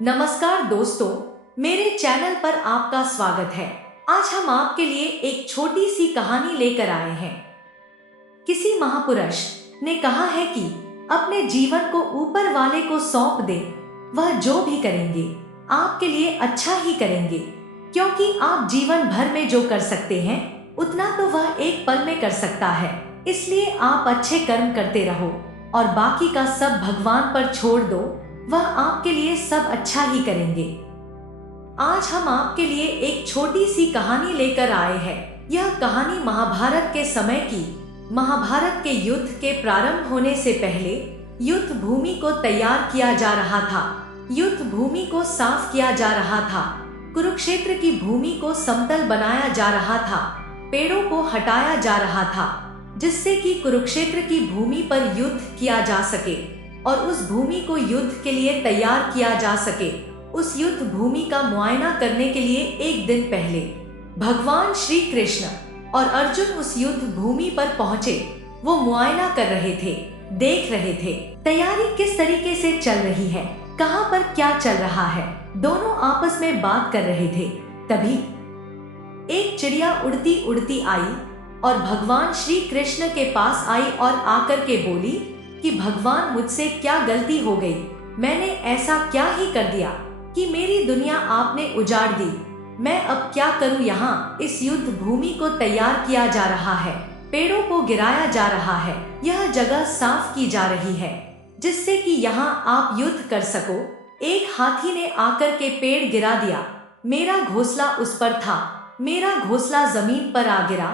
नमस्कार दोस्तों, मेरे चैनल पर आपका स्वागत है। आज हम आपके लिए एक छोटी सी कहानी लेकर आए हैं। किसी महापुरुष ने कहा है कि अपने जीवन को ऊपर वाले को सौंप दे। वह जो भी करेंगे आपके लिए अच्छा ही करेंगे, क्योंकि आप जीवन भर में जो कर सकते हैं उतना तो वह एक पल में कर सकता है। इसलिए आप अच्छे कर्म करते रहो और बाकी का सब भगवान पर छोड़ दो, वह आपके लिए सब अच्छा ही करेंगे। आज हम आपके लिए एक छोटी सी कहानी लेकर आए हैं। यह कहानी महाभारत के समय की। महाभारत के युद्ध के प्रारंभ होने से पहले युद्ध भूमि को तैयार किया जा रहा था। युद्ध भूमि को साफ किया जा रहा था। कुरुक्षेत्र की भूमि को समतल बनाया जा रहा था। पेड़ों को हटाया जा रहा था, जिससे कि कुरुक्षेत्र की भूमि पर युद्ध किया जा सके और उस भूमि को युद्ध के लिए तैयार किया जा सके। उस युद्ध भूमि का मुआयना करने के लिए एक दिन पहले भगवान श्री कृष्ण और अर्जुन उस युद्ध भूमि पर पहुंचे। वो मुआयना कर रहे थे, देख रहे थे तैयारी किस तरीके से चल रही है, कहां पर क्या चल रहा है। दोनों आपस में बात कर रहे थे। तभी एक चिड़िया उड़ती उड़ती आई और भगवान श्री कृष्ण के पास आई और आकर के बोली कि भगवान, मुझसे क्या गलती हो गई। मैंने ऐसा क्या ही कर दिया कि मेरी दुनिया आपने उजाड़ दी। मैं अब क्या करूं। यहाँ इस युद्ध भूमि को तैयार किया जा रहा है, पेड़ों को गिराया जा रहा है, यह जगह साफ की जा रही है जिससे कि यहाँ आप युद्ध कर सको। एक हाथी ने आकर के पेड़ गिरा दिया। मेरा घोंसला उस पर था। मेरा घोंसला जमीन पर आ गिरा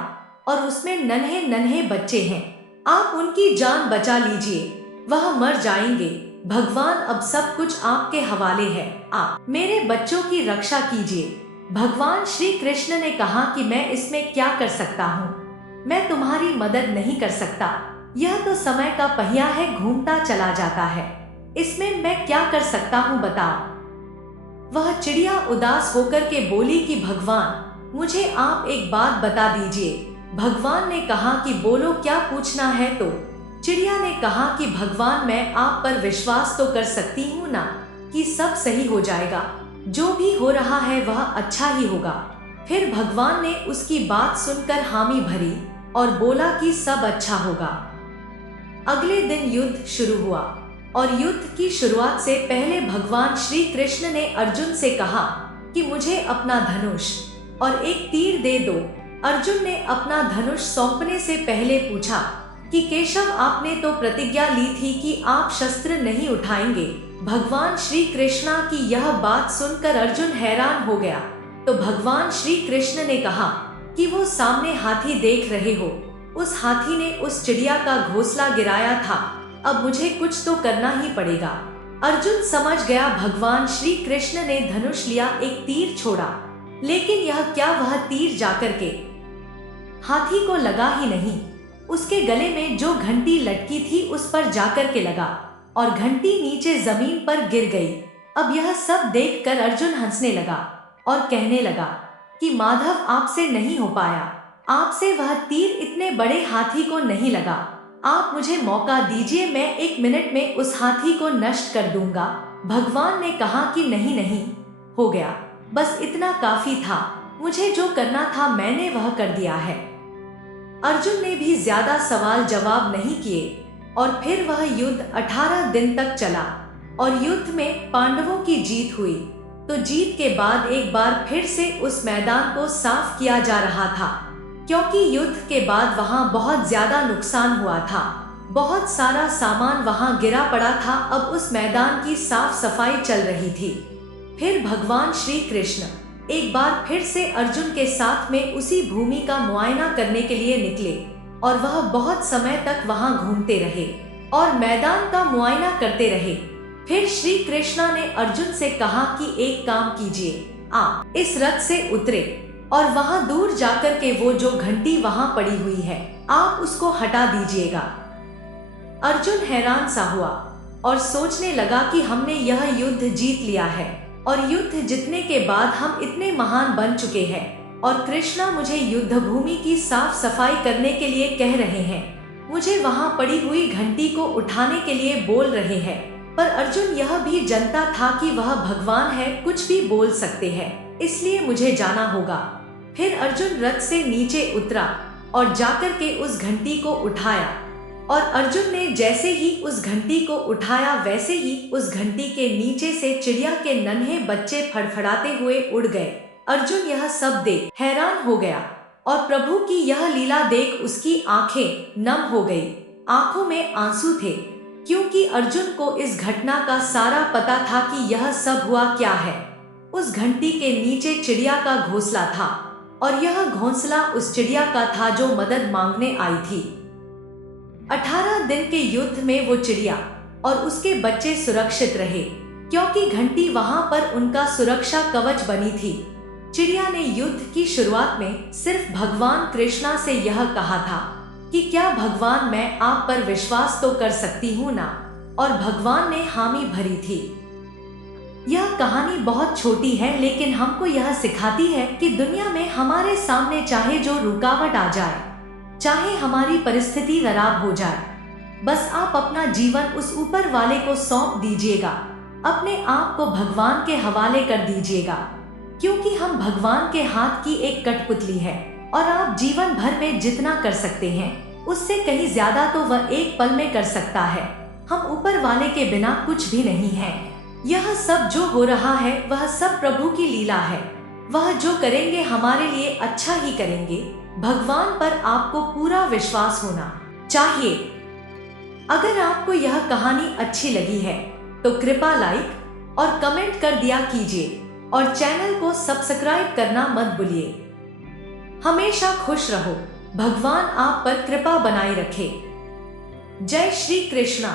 और उसमें नन्हे नन्हे बच्चे हैं। आप उनकी जान बचा लीजिए, वह मर जाएंगे। भगवान, अब सब कुछ आपके हवाले है, आप मेरे बच्चों की रक्षा कीजिए। भगवान श्री कृष्ण ने कहा कि मैं इसमें क्या कर सकता हूँ, मैं तुम्हारी मदद नहीं कर सकता। यह तो समय का पहिया है, घूमता चला जाता है, इसमें मैं क्या कर सकता हूँ, बताओ। वह चिड़िया उदास होकर के बोली कि भगवान, मुझे आप एक बात बता दीजिए। भगवान ने कहा कि बोलो, क्या पूछना है। तो चिड़िया ने कहा कि भगवान, मैं आप पर विश्वास तो कर सकती हूँ ना कि सब सही हो जाएगा, जो भी हो रहा है वह अच्छा ही होगा। फिर भगवान ने उसकी बात सुनकर हामी भरी और बोला कि सब अच्छा होगा। अगले दिन युद्ध शुरू हुआ और युद्ध की शुरुआत से पहले भगवान श्री कृष्ण ने अर्जुन से कहा कि मुझे अपना धनुष और एक तीर दे दो। अर्जुन ने अपना धनुष सौंपने से पहले पूछा कि केशव, आपने तो प्रतिज्ञा ली थी कि आप शस्त्र नहीं उठाएंगे। भगवान श्री कृष्ण की यह बात सुनकर अर्जुन हैरान हो गया। तो भगवान श्री कृष्ण ने कहा कि वो सामने हाथी देख रहे हो, उस हाथी ने उस चिड़िया का घोंसला गिराया था, अब मुझे कुछ तो करना ही पड़ेगा। अर्जुन समझ गया। भगवान श्री कृष्ण ने धनुष लिया, एक तीर छोड़ा, लेकिन यह क्या, वह तीर जाकर के हाथी को लगा ही नहीं। उसके गले में जो घंटी लटकी थी उस पर जाकर के लगा और घंटी नीचे जमीन पर गिर गई। अब यह सब देखकर अर्जुन हंसने लगा और कहने लगा कि माधव, आपसे नहीं हो पाया, आपसे वह तीर इतने बड़े हाथी को नहीं लगा। आप मुझे मौका दीजिए, मैं 1 मिनट में उस हाथी को नष्ट कर दूंगा। भगवान ने कहा कि नहीं नहीं, हो गया, बस इतना काफी था, मुझे जो करना था मैंने वह कर दिया है। अर्जुन ने भी ज्यादा सवाल जवाब नहीं किए और फिर वह युद्ध 18 दिन तक चला और युद्ध में पांडवों की जीत हुई। तो जीत के बाद एक बार फिर से उस मैदान को साफ किया जा रहा था, क्योंकि युद्ध के बाद वहां बहुत ज्यादा नुकसान हुआ था, बहुत सारा सामान वहां गिरा पड़ा था। अब उस मैदान की साफ सफाई चल रही थी। फिर भगवान श्री कृष्ण एक बार फिर से अर्जुन के साथ में उसी भूमि का मुआयना करने के लिए निकले और वह बहुत समय तक वहां घूमते रहे और मैदान का मुआयना करते रहे। फिर श्री कृष्णा ने अर्जुन से कहा कि एक काम कीजिए, आप इस रथ से उतरे और वहां दूर जाकर के वो जो घंटी वहां पड़ी हुई है, आप उसको हटा दीजिएगा। अर्जुन हैरान सा हुआ और सोचने लगा कि हमने यह युद्ध जीत लिया है और युद्ध जीतने के बाद हम इतने महान बन चुके हैं और कृष्णा मुझे युद्ध भूमि की साफ सफाई करने के लिए कह रहे हैं, मुझे वहां पड़ी हुई घंटी को उठाने के लिए बोल रहे हैं। पर अर्जुन यह भी जानता था कि वह भगवान है, कुछ भी बोल सकते हैं, इसलिए मुझे जाना होगा। फिर अर्जुन रथ से नीचे उतरा और जाकर के उस घंटी को उठाया, और अर्जुन ने जैसे ही उस घंटी को उठाया वैसे ही उस घंटी के नीचे से चिड़िया के नन्हे बच्चे फड़फड़ाते हुए उड़ गए। अर्जुन यह सब देख हैरान हो गया और प्रभु की यह लीला देख उसकी आंखें नम हो गई, आंखों में आंसू थे, क्योंकि अर्जुन को इस घटना का सारा पता था कि यह सब हुआ क्या है। उस घंटी के नीचे चिड़िया का घोंसला था और यह घोंसला उस चिड़िया का था जो मदद मांगने आई थी। 18 दिन के युद्ध में वो चिड़िया और उसके बच्चे सुरक्षित रहे, क्योंकि घंटी वहां पर उनका सुरक्षा कवच बनी थी। चिड़िया ने युद्ध की शुरुआत में सिर्फ भगवान कृष्णा से यह कहा था कि क्या भगवान मैं आप पर विश्वास तो कर सकती हूँ ना, और भगवान ने हामी भरी थी। यह कहानी बहुत छोटी है, लेकिन हमको यह सिखाती है कि दुनिया में हमारे सामने चाहे जो रुकावट आ जाए, चाहे हमारी परिस्थिति खराब हो जाए, बस आप अपना जीवन उस ऊपर वाले को सौंप दीजिएगा, अपने आप को भगवान के हवाले कर दीजिएगा, क्योंकि हम भगवान के हाथ की एक कठपुतली है और आप जीवन भर में जितना कर सकते हैं उससे कहीं ज्यादा तो वह एक पल में कर सकता है। हम ऊपर वाले के बिना कुछ भी नहीं है। यह सब जो हो रहा है वह सब प्रभु की लीला है। वह जो करेंगे हमारे लिए अच्छा ही करेंगे। भगवान पर आपको पूरा विश्वास होना चाहिए। अगर आपको यह कहानी अच्छी लगी है तो कृपया लाइक और कमेंट कर दिया कीजिए और चैनल को सब्सक्राइब करना मत भूलिए। हमेशा खुश रहो। भगवान आप पर कृपा बनाए रखे। जय श्री कृष्णा।